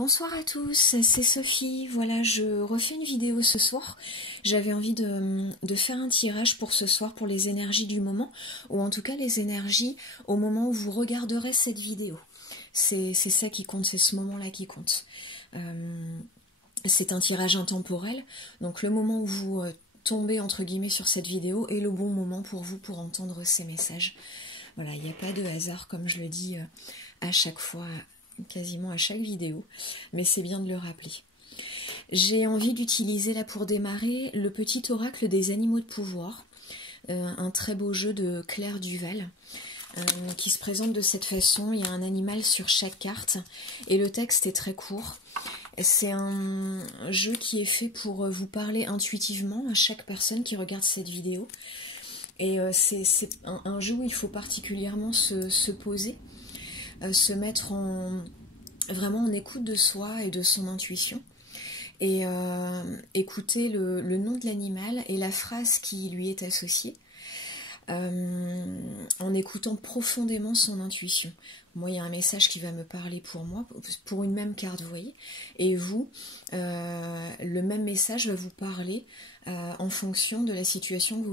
Bonsoir à tous, c'est Sophie. Voilà, je refais une vidéo ce soir. J'avais envie de faire un tirage pour ce soir, pour les énergies du moment, ou en tout cas les énergies au moment où vous regarderez cette vidéo. C'est ça qui compte, c'est ce moment-là qui compte. C'est un tirage intemporel, donc le moment où vous tombez entre guillemets sur cette vidéo est le bon moment pour vous pour entendre ces messages. Voilà, il n'y a pas de hasard comme je le dis à chaque fois, quasiment à chaque vidéo, mais c'est bien de le rappeler. J'ai envie d'utiliser là pour démarrer le petit oracle des animaux de pouvoir, un très beau jeu de Claire Duval, qui se présente de cette façon. Il y a un animal sur chaque carte et le texte est très court. C'est un jeu qui est fait pour vous parler intuitivement à chaque personne qui regarde cette vidéo. Et c'est un jeu où il faut particulièrement se poser, se mettre vraiment en écoute de soi et de son intuition. Et écouter le nom de l'animal et la phrase qui lui est associée. En écoutant profondément son intuition. Moi, il y a un message qui va me parler pour moi, pour une même carte, vous voyez. Et vous, le même message va vous parler en fonction de la situation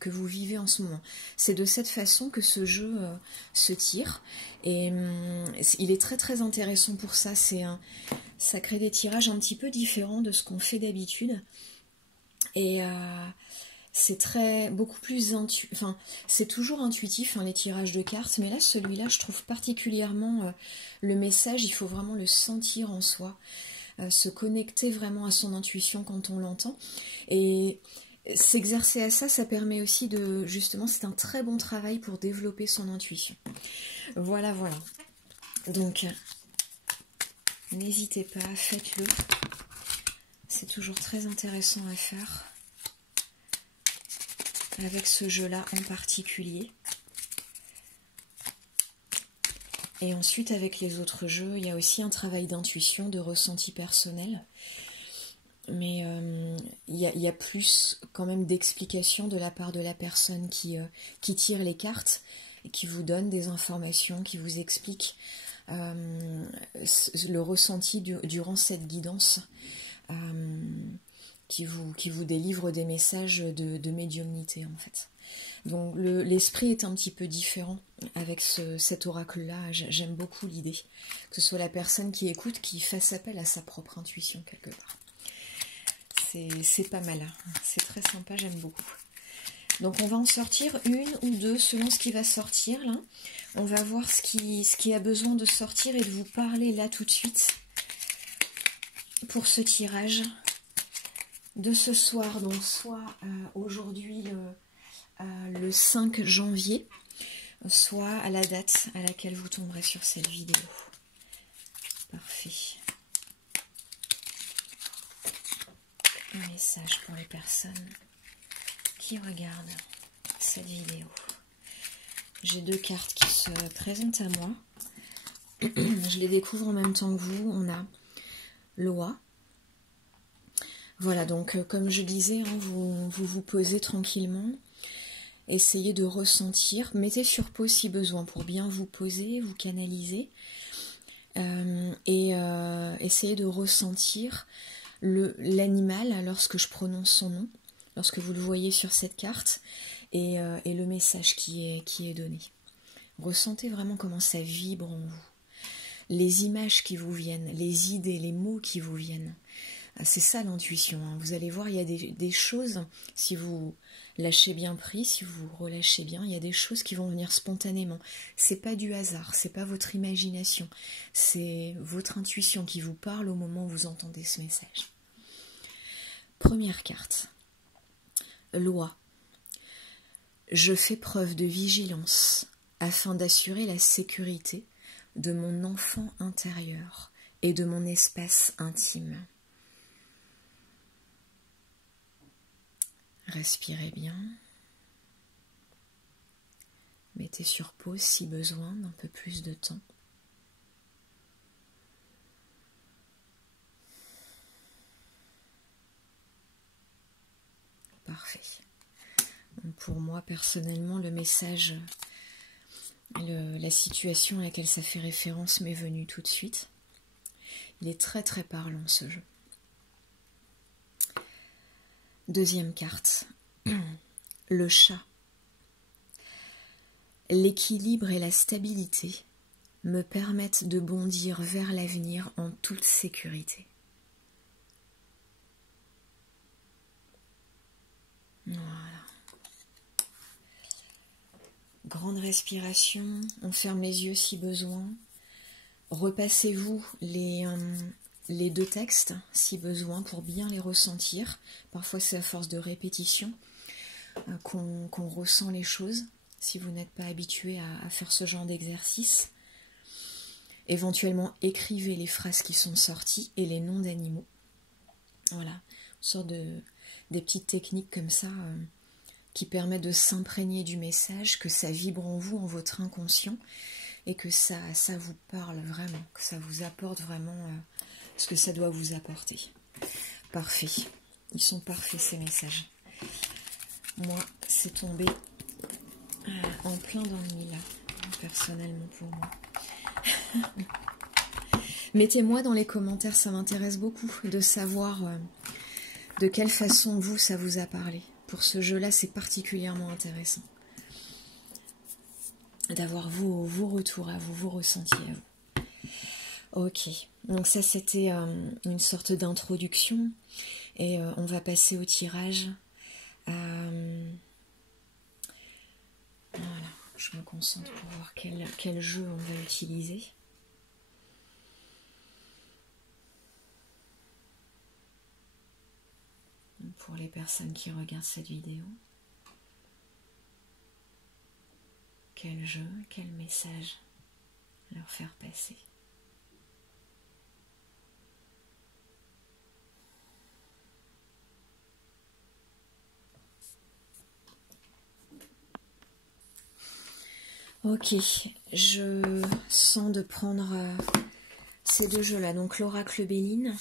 que vous vivez en ce moment. C'est de cette façon que ce jeu se tire. Et il est très très intéressant pour ça. Ça crée des tirages un petit peu différents de ce qu'on fait d'habitude. Et c'est beaucoup plus enfin, c'est toujours intuitif les tirages de cartes, mais là celui-là je trouve particulièrement le message, il faut vraiment le sentir en soi, se connecter vraiment à son intuition quand on l'entend, et s'exercer à ça, ça permet aussi justement, c'est un très bon travail pour développer son intuition. Voilà. Donc n'hésitez pas, faites-le, c'est toujours très intéressant à faire avec ce jeu-là en particulier. Et ensuite, avec les autres jeux, il y a aussi un travail d'intuition, de ressenti personnel. Mais il y a plus quand même d'explications de la part de la personne qui tire les cartes et qui vous donne des informations, qui vous explique le ressenti durant cette guidance. Qui vous délivre des messages de médiumnité en fait. Donc l'esprit est un petit peu différent avec cet oracle-là. J'aime beaucoup l'idée que ce soit la personne qui écoute qui fasse appel à sa propre intuition quelque part. C'est pas mal, c'est très sympa, j'aime beaucoup. Donc on va en sortir une ou deux selon ce qui va sortir là. On va voir ce qui a besoin de sortir et de vous parler là tout de suite pour ce tirage de ce soir, donc soit aujourd'hui le 5 janvier, soit à la date à laquelle vous tomberez sur cette vidéo. Parfait. Un message pour les personnes qui regardent cette vidéo. J'ai deux cartes qui se présentent à moi. Je les découvre en même temps que vous. On a l'oie. Voilà, donc comme je disais, vous posez tranquillement, essayez de ressentir, mettez sur pause si besoin pour bien vous poser, vous canaliser, et essayez de ressentir l'animal lorsque je prononce son nom, lorsque vous le voyez sur cette carte, et le message qui est donné. Ressentez vraiment comment ça vibre en vous, les images qui vous viennent, les idées, les mots qui vous viennent. C'est ça l'intuition, Vous allez voir, il y a des choses, si vous lâchez bien prise, si vous relâchez bien, il y a des choses qui vont venir spontanément. C'est pas du hasard, c'est pas votre imagination, c'est votre intuition qui vous parle au moment où vous entendez ce message. Première carte. Loi. Je fais preuve de vigilance afin d'assurer la sécurité de mon enfant intérieur et de mon espace intime. Respirez bien. Mettez sur pause si besoin d'un peu plus de temps. Parfait. Donc pour moi, personnellement, le message, la situation à laquelle ça fait référence m'est venu tout de suite. Il est très très parlant ce jeu. Deuxième carte, le chat. L'équilibre et la stabilité me permettent de bondir vers l'avenir en toute sécurité. Voilà. Grande respiration, on ferme les yeux si besoin. Repassez-vous les deux textes si besoin pour bien les ressentir. Parfois c'est à force de répétition qu'on ressent les choses, si vous n'êtes pas habitué à faire ce genre d'exercice. Éventuellement écrivez les phrases qui sont sorties et les noms d'animaux. Voilà, une sorte des petites techniques comme ça qui permettent de s'imprégner du message, que ça vibre en vous, en votre inconscient, et que ça vous parle vraiment, que ça vous apporte vraiment ce que ça doit vous apporter. Parfait. Ils sont parfaits ces messages. Moi, c'est tombé en plein dans le mille, personnellement pour moi. Mettez-moi dans les commentaires, ça m'intéresse beaucoup de savoir de quelle façon vous, ça vous a parlé. Pour ce jeu-là, c'est particulièrement intéressant d'avoir vos retours à vous, vos ressentis à vous. Ok, donc ça c'était une sorte d'introduction et on va passer au tirage. Voilà, je me concentre pour voir quel jeu on va utiliser. Pour les personnes qui regardent cette vidéo, quel jeu, quel message leur faire passer. Ok, je sens de prendre ces deux jeux-là, donc l'oracle Béline,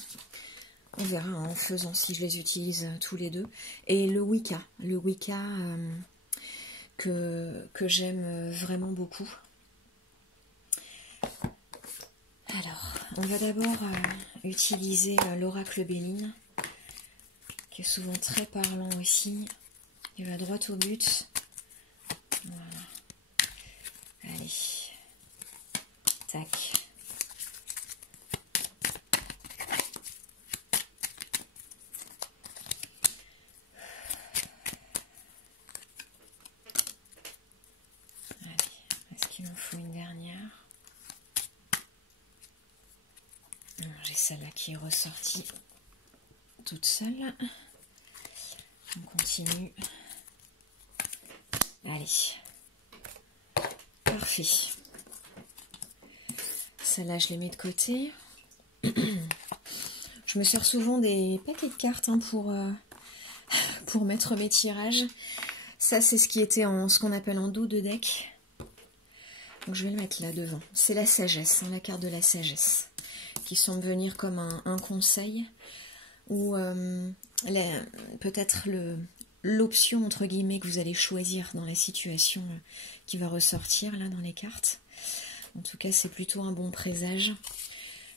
on verra en faisant si je les utilise tous les deux, et le Wicca que j'aime vraiment beaucoup. Alors, on va d'abord utiliser l'oracle Béline, qui est souvent très parlant aussi. Il va droit au but. Voilà. Allez. Tac. Allez. Est-ce qu'il m'en faut une dernière? J'ai celle-là qui est ressortie toute seule. On continue. Allez. Parfait. Celle-là, je les mets de côté. Je me sers souvent des paquets de cartes pour mettre mes tirages. Ça, c'est ce qui était en ce qu'on appelle en dos de deck. Donc, je vais le mettre là devant. C'est la sagesse, la carte de la sagesse, qui semble venir comme un conseil ou peut-être l'option entre guillemets que vous allez choisir dans la situation qui va ressortir là dans les cartes. En tout cas, c'est plutôt un bon présage,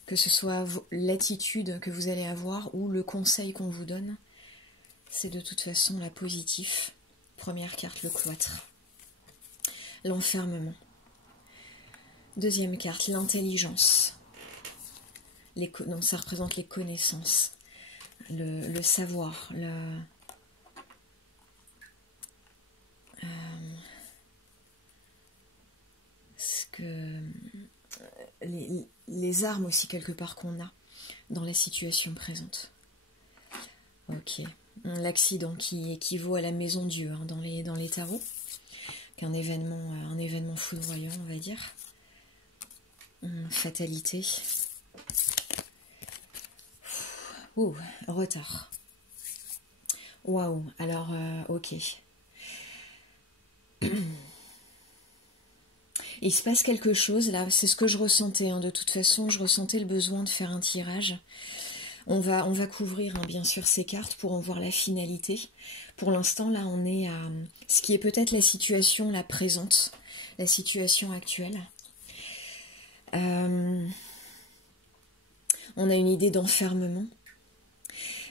que ce soit l'attitude que vous allez avoir ou le conseil qu'on vous donne. C'est de toute façon la positive. Première carte, le cloître. L'enfermement. Deuxième carte, l'intelligence. Donc ça représente les connaissances, le savoir, les armes aussi quelque part qu'on a dans la situation présente. Ok, l'accident qui équivaut à la maison Dieu hein, dans les tarots, qu'un événement foudroyant on va dire. Fatalité. Ouh, retard. Waouh, alors ok. Il se passe quelque chose là, c'est ce que je ressentais. Hein. De toute façon, je ressentais le besoin de faire un tirage. On va couvrir hein, bien sûr ces cartes pour en voir la finalité. Pour l'instant, là, on est à ce qui est peut-être la situation la présente, la situation actuelle. On a une idée d'enfermement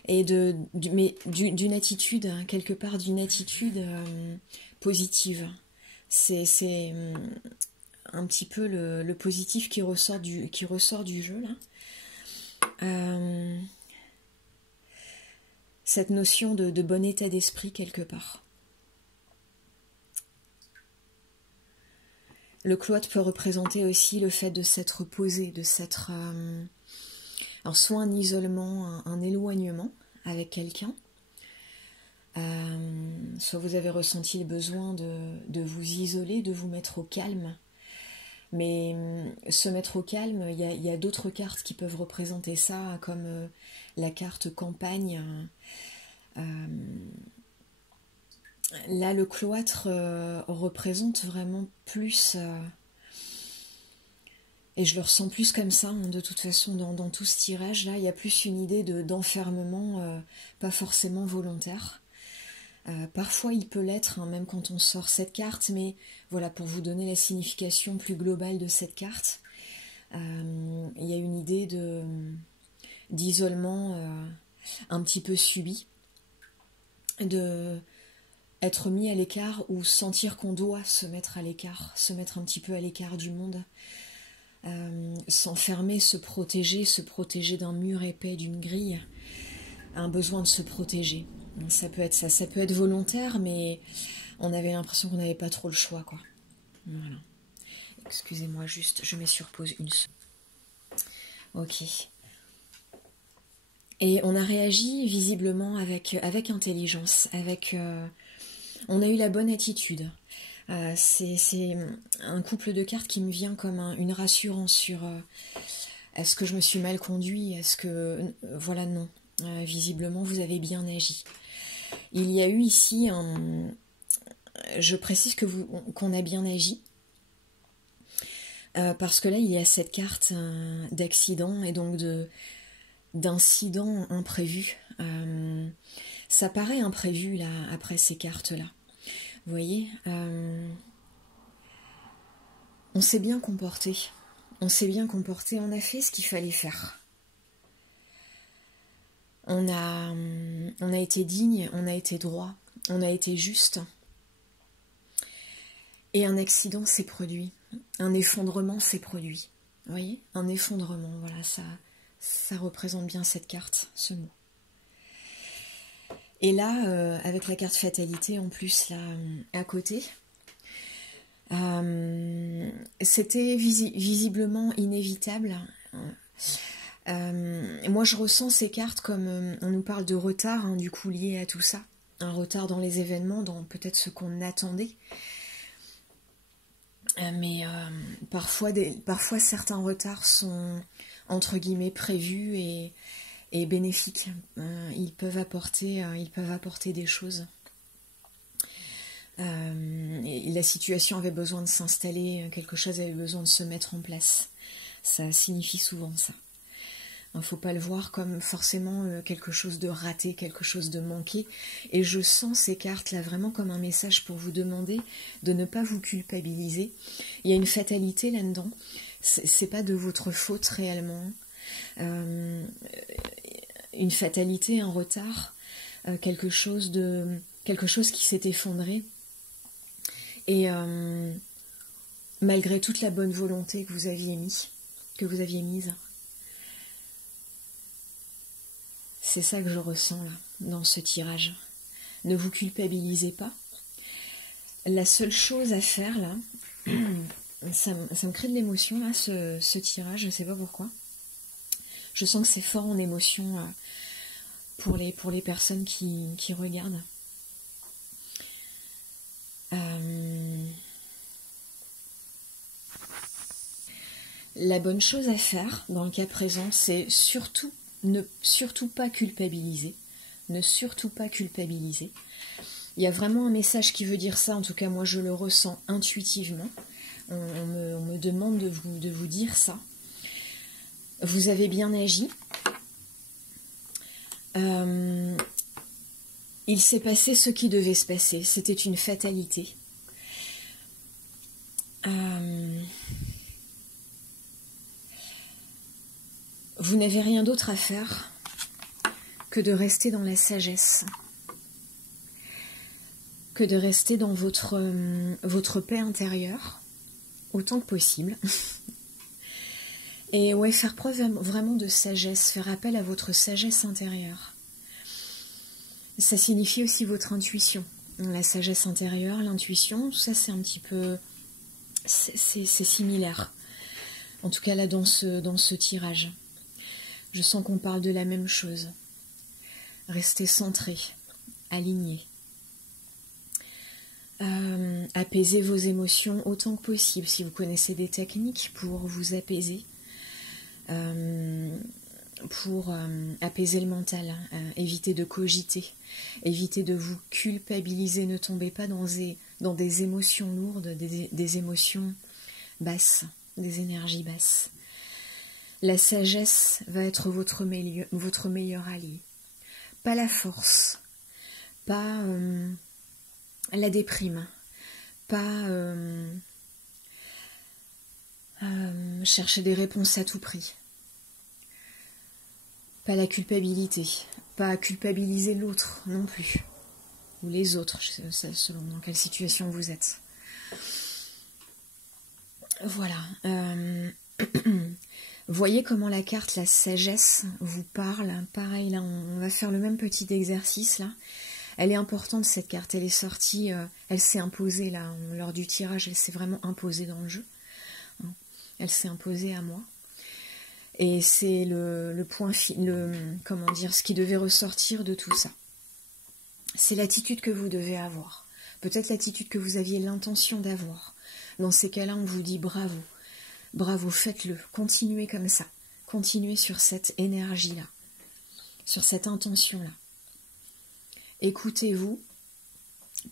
et d'une attitude, quelque part d'une attitude positive. C'est un petit peu le positif qui ressort du jeu là. Cette notion de bon état d'esprit quelque part. Le cloître peut représenter aussi le fait de s'être posé, de s'être... alors soit un isolement, un éloignement avec quelqu'un, soit vous avez ressenti le besoin de vous isoler, de vous mettre au calme. Mais se mettre au calme, il y a d'autres cartes qui peuvent représenter ça, comme la carte campagne. Là, le cloître représente vraiment plus... et je le ressens plus comme ça, hein, de toute façon, dans tout ce tirage-là, il y a plus une idée d'enfermement, pas forcément volontaire. Parfois, il peut l'être, hein, même quand on sort cette carte, mais voilà, pour vous donner la signification plus globale de cette carte, il y a une idée d'isolement un petit peu subi, de être mis à l'écart ou sentir qu'on doit se mettre à l'écart, se mettre un petit peu à l'écart du monde. S'enfermer, se protéger d'un mur épais, d'une grille, un besoin de se protéger. Ça peut être ça, ça peut être volontaire, mais on avait l'impression qu'on n'avait pas trop le choix, quoi. Voilà. Excusez-moi, juste, je mets sur pause une seconde. Ok. Et on a réagi visiblement avec intelligence, on a eu la bonne attitude. C'est un couple de cartes qui me vient comme une rassurance sur est-ce que je me suis mal conduit, est-ce que... voilà, non. Visiblement, vous avez bien agi. Il y a eu ici je précise qu'on a bien agi, parce que là, il y a cette carte d'accident et donc d'incident imprévu. Ça paraît imprévu, là, après ces cartes-là. Vous voyez, on s'est bien comporté. On s'est bien comporté, on a fait ce qu'il fallait faire. On a été digne, on a été droit, on a été juste. Et un accident s'est produit. Un effondrement s'est produit. Vous voyez, un effondrement, voilà, ça représente bien cette carte, ce mot. Et là, avec la carte fatalité en plus, là, à côté, c'était visiblement inévitable. Moi, je ressens ces cartes comme on nous parle de retard, hein, du coup lié à tout ça. Un retard dans les événements, dans peut-être ce qu'on attendait. Mais parfois, certains retards sont, entre guillemets, prévus et bénéfiques. Ils peuvent apporter des choses. Et la situation avait besoin de s'installer, quelque chose avait besoin de se mettre en place. Ça signifie souvent ça. Il ne faut pas le voir comme forcément quelque chose de raté, quelque chose de manqué. Et je sens ces cartes-là vraiment comme un message pour vous demander de ne pas vous culpabiliser. Il y a une fatalité là-dedans. C'est pas de votre faute réellement. Une fatalité, un retard, quelque chose qui s'est effondré. Et malgré toute la bonne volonté que vous aviez mise, c'est ça que je ressens là, dans ce tirage. Ne vous culpabilisez pas. La seule chose à faire là, ça me crée de l'émotion là, ce tirage, je ne sais pas pourquoi. Je sens que c'est fort en émotion pour les personnes qui regardent. La bonne chose à faire dans le cas présent, c'est ne surtout pas culpabiliser. Ne surtout pas culpabiliser. Il y a vraiment un message qui veut dire ça, en tout cas moi je le ressens intuitivement. On me demande de vous dire ça. Vous avez bien agi. Il s'est passé ce qui devait se passer. C'était une fatalité. vous n'avez rien d'autre à faire que de rester dans la sagesse, que de rester dans votre paix intérieure, autant que possible. Et ouais, faire preuve vraiment de sagesse, faire appel à votre sagesse intérieure. Ça signifie aussi votre intuition. La sagesse intérieure, l'intuition, tout ça c'est un petit peu... c'est similaire. En tout cas là dans ce tirage. Je sens qu'on parle de la même chose. Restez centré, aligné. Apaisez vos émotions autant que possible. Si vous connaissez des techniques pour vous apaiser, pour apaiser le mental, éviter de cogiter, éviter de vous culpabiliser, ne tombez pas dans des émotions lourdes, des émotions basses, des énergies basses. La sagesse va être votre meilleur allié. Pas la force, pas la déprime, pas chercher des réponses à tout prix, pas la culpabilité, pas culpabiliser l'autre non plus, ou les autres, selon dans quelle situation vous êtes. Voilà. Voyez comment la carte, la sagesse, vous parle. Pareil, là, on va faire le même petit exercice, là. Elle est importante, cette carte. Elle est sortie, elle s'est imposée, là, lors du tirage. Elle s'est vraiment imposée dans le jeu. Elle s'est imposée à moi. Et c'est le point, comment dire, ce qui devait ressortir de tout ça. C'est l'attitude que vous devez avoir. Peut-être l'attitude que vous aviez l'intention d'avoir. Dans ces cas-là, on vous dit bravo. Bravo, faites-le. Continuez comme ça. Continuez sur cette énergie-là. Sur cette intention-là. Écoutez-vous.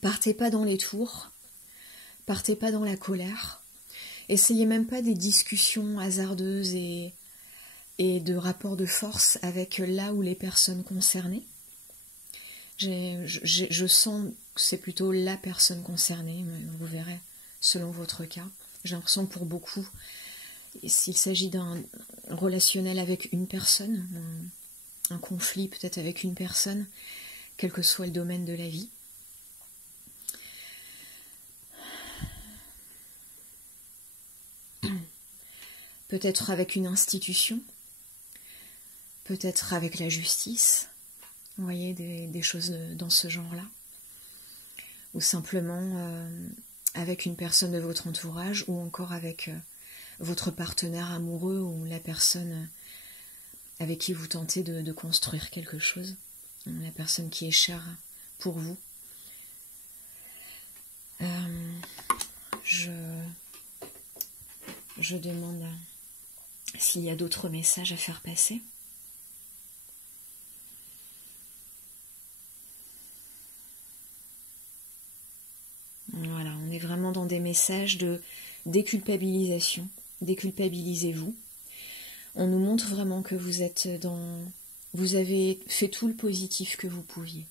Partez pas dans les tours. Partez pas dans la colère. Essayez même pas des discussions hasardeuses et de rapports de force avec là ou les personnes concernées. Je sens que c'est plutôt la personne concernée, mais vous verrez selon votre cas. J'ai l'impression que pour beaucoup, s'il s'agit d'un relationnel avec une personne, un conflit peut-être avec une personne, quel que soit le domaine de la vie, peut-être avec une institution, peut-être avec la justice, vous voyez, des choses dans ce genre-là, ou simplement avec une personne de votre entourage, ou encore avec votre partenaire amoureux, ou la personne avec qui vous tentez de construire quelque chose, la personne qui est chère pour vous. Je demande s'il y a d'autres messages à faire passer. Voilà, on est vraiment dans des messages de déculpabilisation. Déculpabilisez-vous. On nous montre vraiment que vous êtes dans... Vous avez fait tout le positif que vous pouviez.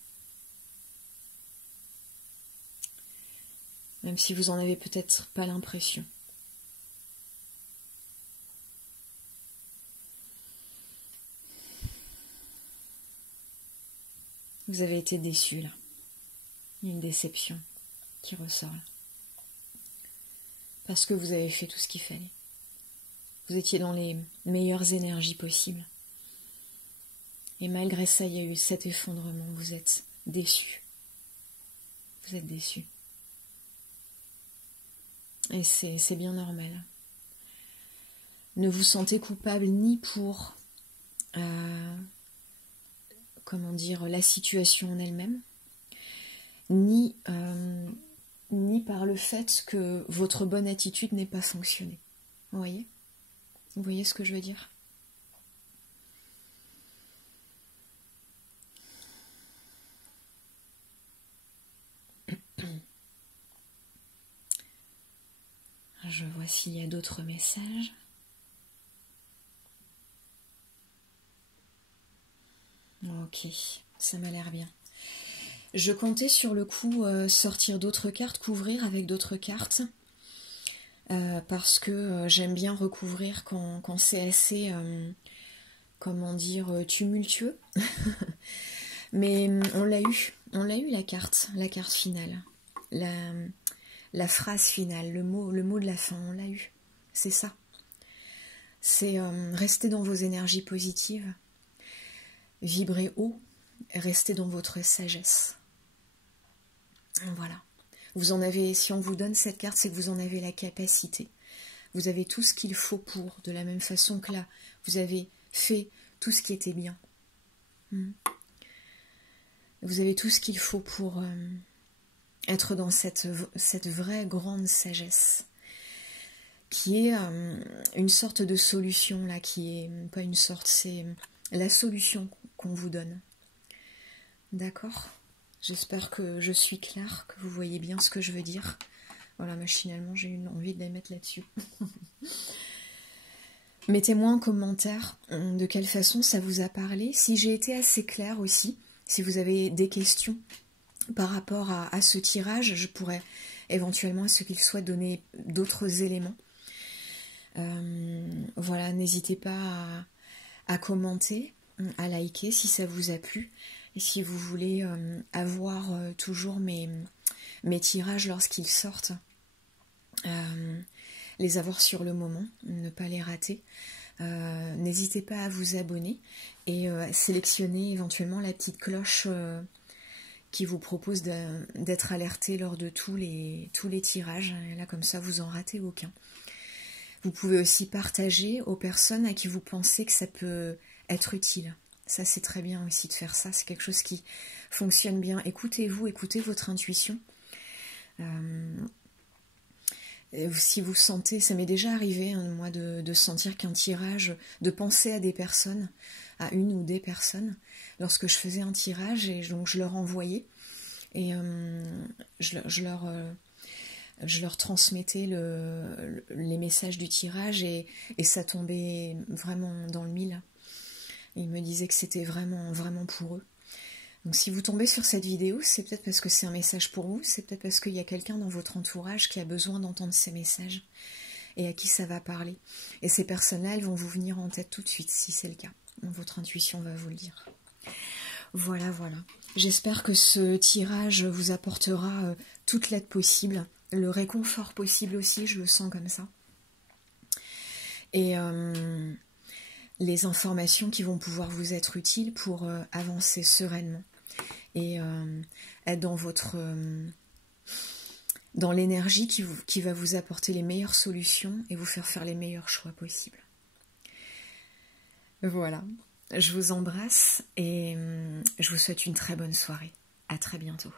Même si vous en avez peut-être pas l'impression. Vous avez été déçu là. Il y a une déception qui ressort là. Parce que vous avez fait tout ce qu'il fallait. Vous étiez dans les meilleures énergies possibles. Et malgré ça, il y a eu cet effondrement. Vous êtes déçu. Vous êtes déçu. Et c'est bien normal. Ne vous sentez coupable ni pour comment dire, la situation en elle-même, ni par le fait que votre bonne attitude n'ait pas fonctionné. Vous voyez? Vous voyez ce que je veux dire? Je vois s'il y a d'autres messages. Ok, ça m'a l'air bien. Je comptais sur le coup sortir d'autres cartes, couvrir avec d'autres cartes, parce que j'aime bien recouvrir quand c'est assez comment dire, tumultueux. Mais on l'a eu la carte finale, la phrase finale, le mot de la fin, on l'a eu. C'est ça. C'est rester dans vos énergies positives, vibrer haut, rester dans votre sagesse. Voilà. Vous en avez, si on vous donne cette carte, c'est que vous en avez la capacité. Vous avez tout ce qu'il faut pour, de la même façon que là, vous avez fait tout ce qui était bien. Vous avez tout ce qu'il faut pour être dans cette vraie grande sagesse, qui est une sorte de solution, là, qui est pas une sorte, c'est la solution qu'on vous donne. D'accord ? J'espère que je suis claire, que vous voyez bien ce que je veux dire. Voilà, machinalement, j'ai eu envie de la mettre là-dessus. Mettez-moi en commentaire de quelle façon ça vous a parlé. Si j'ai été assez claire aussi, si vous avez des questions par rapport à ce tirage, je pourrais éventuellement, à ce qu'il soit, donner d'autres éléments. Voilà, n'hésitez pas à commenter, à liker si ça vous a plu. Et si vous voulez avoir toujours mes tirages lorsqu'ils sortent, les avoir sur le moment, ne pas les rater, n'hésitez pas à vous abonner et sélectionner éventuellement la petite cloche qui vous propose d'être alerté lors de tous les tirages. Et là, comme ça, vous en ratez aucun. Vous pouvez aussi partager aux personnes à qui vous pensez que ça peut être utile. Ça, c'est très bien aussi de faire ça. C'est quelque chose qui fonctionne bien. Écoutez-vous, écoutez votre intuition. Si vous sentez, ça m'est déjà arrivé, hein, moi, de sentir qu'un tirage, de penser à des personnes, à une ou des personnes, lorsque je faisais un tirage, et donc je leur envoyais, et je leur transmettais les messages du tirage, et ça tombait vraiment dans le mille. Ils me disaient que c'était vraiment, vraiment pour eux. Donc si vous tombez sur cette vidéo, c'est peut-être parce que c'est un message pour vous, c'est peut-être parce qu'il y a quelqu'un dans votre entourage qui a besoin d'entendre ces messages et à qui ça va parler. Et ces personnes-là, elles vont vous venir en tête tout de suite, si c'est le cas. Donc, votre intuition va vous le dire. Voilà, voilà. J'espère que ce tirage vous apportera toute l'aide possible, le réconfort possible aussi, je le sens comme ça. Et les informations qui vont pouvoir vous être utiles pour avancer sereinement et être dans l'énergie qui va vous apporter les meilleures solutions et vous faire les meilleurs choix possibles. Voilà, je vous embrasse et je vous souhaite une très bonne soirée. À très bientôt.